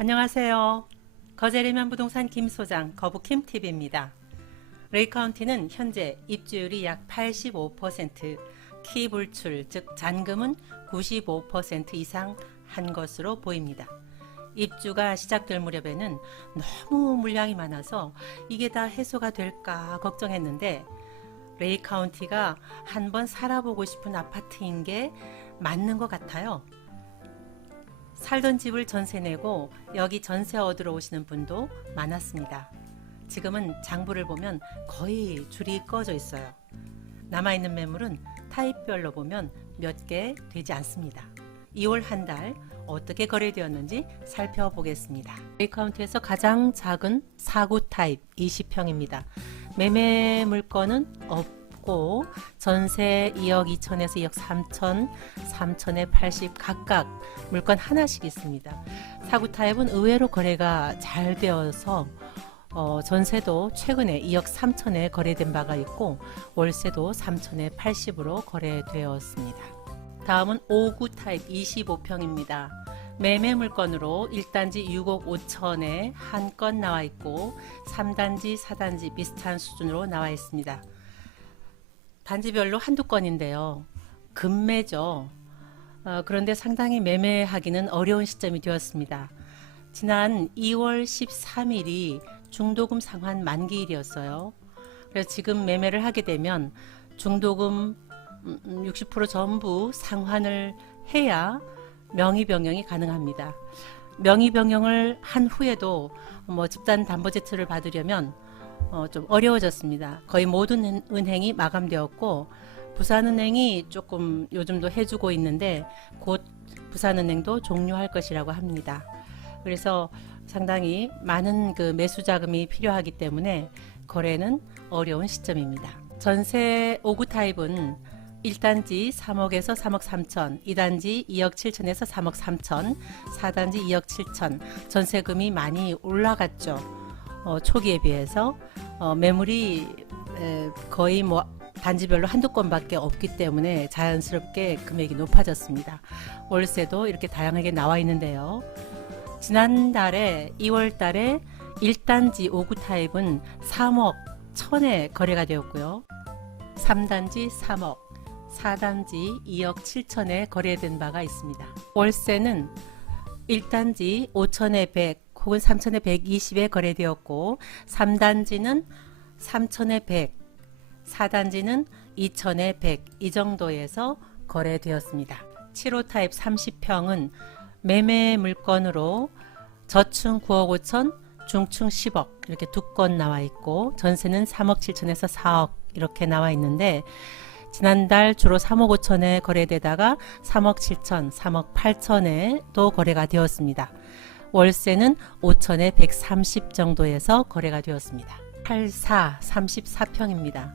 안녕하세요. 거제리면 부동산 김소장 거북킴TV입니다. 레이카운티는 현재 입주율이 약 85%, 키 불출 즉 잔금은 95% 이상 한 것으로 보입니다. 입주가 시작될 무렵에는 너무 물량이 많아서 이게 다 해소가 될까 걱정했는데 레이카운티가 한번 살아보고 싶은 아파트인 게 맞는 것 같아요. 살던 집을 전세 내고 여기 전세 얻으러 오시는 분도 많았습니다. 지금은 장부를 보면 거의 줄이 꺼져 있어요. 남아있는 매물은 타입별로 보면 몇 개 되지 않습니다. 2월 한 달 어떻게 거래되었는지 살펴보겠습니다. 레이카운티에서 가장 작은 4구 타입 20평입니다. 매매 물건은 없고 전세 2억 2천에서 2억 3천, 3천에 80 각각 물건 하나씩 있습니다. 4구 타입은 의외로 거래가 잘 되어서 전세도 최근에 2억 3천에 거래된 바가 있고 월세도 3천에 80으로 거래되었습니다. 다음은 5구 타입 25평입니다. 매매 물건으로 1단지 6억 5천에 한 건 나와 있고 3단지, 4단지 비슷한 수준으로 나와 있습니다. 단지별로 한두 건인데요. 급매죠. 그런데 상당히 매매하기는 어려운 시점이 되었습니다. 지난 2월 13일이 중도금 상환 만기일이었어요. 그래서 지금 매매를 하게 되면 중도금 60% 전부 상환을 해야 명의 변경이 가능합니다. 명의 변경을 한 후에도 집단 담보대출을 받으려면 좀 어려워졌습니다. 거의 모든 은행이 마감되었고 부산은행이 조금 요즘도 해주고 있는데 곧 부산은행도 종료할 것이라고 합니다. 그래서 상당히 많은 매수 자금이 필요하기 때문에 거래는 어려운 시점입니다. 전세 5구 타입은 1단지 3억에서 3억 3천, 2단지 2억 7천에서 3억 3천, 4단지 2억 7천. 전세금이 많이 올라갔죠. 초기에 비해서 매물이 거의 단지별로 한두 건밖에 없기 때문에 자연스럽게 금액이 높아졌습니다. 월세도 이렇게 다양하게 나와 있는데요. 지난달에 2월달에 1단지 5구 타입은 3억 1천에 거래가 되었고요. 3단지 3억, 4단지 2억 7천에 거래된 바가 있습니다. 월세는 1단지 5천에 100 혹은 3천에 120에 거래되었고 3단지는 3천에 100, 4단지는 2천에 100 이 정도에서 거래되었습니다. 7호 타입 30평은 매매 물건으로 저층 9억 5천, 중층 10억 이렇게 두 건 나와 있고 전세는 3억 7천에서 4억 이렇게 나와 있는데 지난달 주로 3억 5천에 거래되다가 3억 7천, 3억 8천에 또 거래가 되었습니다. 월세는 5천에 130 정도에서 거래가 되었습니다. 84 34평입니다.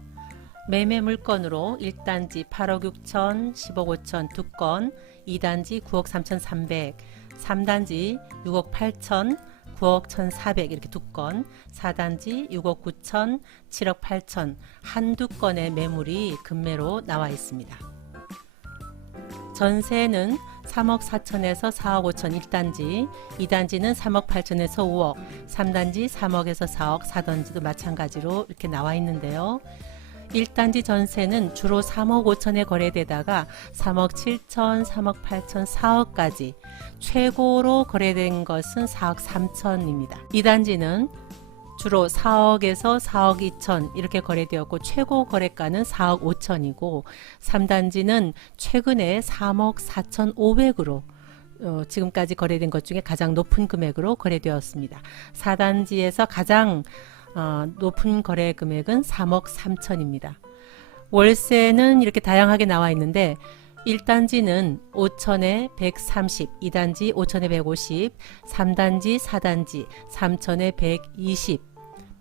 매매 물건으로 1단지 8억 6천, 10억 5천 두 건, 2단지 9억 3천 3백, 3단지 6억 8천, 9억 1,400 이렇게 두 건, 4단지 6억 9천, 7억 8천 한두 건의 매물이 급매로 나와 있습니다. 전세는 3억 4천에서 4억 5천 1단지, 2단지는 3억 8천에서 5억, 3단지 3억에서 4억, 4단지도 마찬가지로 이렇게 나와 있는데요. 1단지 전세는 주로 3억 5천에 거래되다가 3억 7천, 3억 8천, 4억까지 최고로 거래된 것은 4억 3천입니다. 2단지는 주로 4억에서 4억 2천 이렇게 거래되었고 최고 거래가는 4억 5천이고 3단지는 최근에 3억 4천 5백으로 지금까지 거래된 것 중에 가장 높은 금액으로 거래되었습니다. 4단지에서 가장 높은 거래 금액은 3억 3천입니다. 월세는 이렇게 다양하게 나와 있는데 1단지는 5천에 130, 2단지 5천에 150, 3단지, 4단지 3천에 120,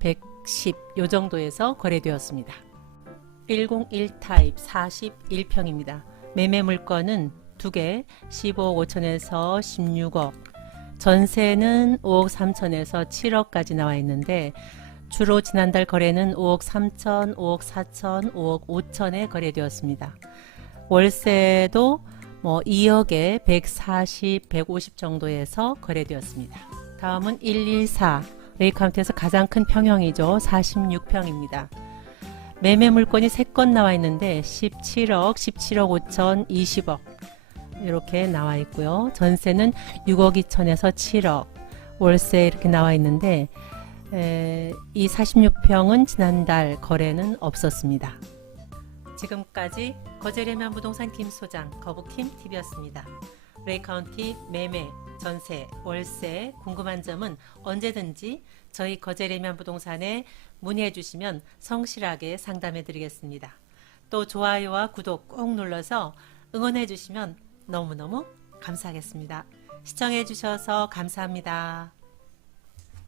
110 요 정도에서 거래되었습니다. 101 타입 41평입니다. 매매 물건은 2개 15억 5천에서 16억, 전세는 5억 3천에서 7억까지 나와 있는데 주로 지난달 거래는 5억 3천, 5억 4천, 5억 5천에 거래되었습니다. 월세도 2억에 140, 150 정도에서 거래되었습니다. 다음은 114. 레이카운트에서 가장 큰 평형이죠. 46평입니다. 매매 물건이 3건 나와 있는데 17억, 17억 5천, 20억 이렇게 나와 있고요. 전세는 6억 2천에서 7억, 월세 이렇게 나와 있는데 이 46평은 지난달 거래는 없었습니다. 지금까지 거제레면 부동산 김소장 거북킴TV였습니다. 레이카운티 매매, 전세, 월세 궁금한 점은 언제든지 저희 거제레면 부동산에 문의해 주시면 성실하게 상담해 드리겠습니다. 또 좋아요와 구독 꼭 눌러서 응원해 주시면 너무너무 감사하겠습니다. 시청해 주셔서 감사합니다.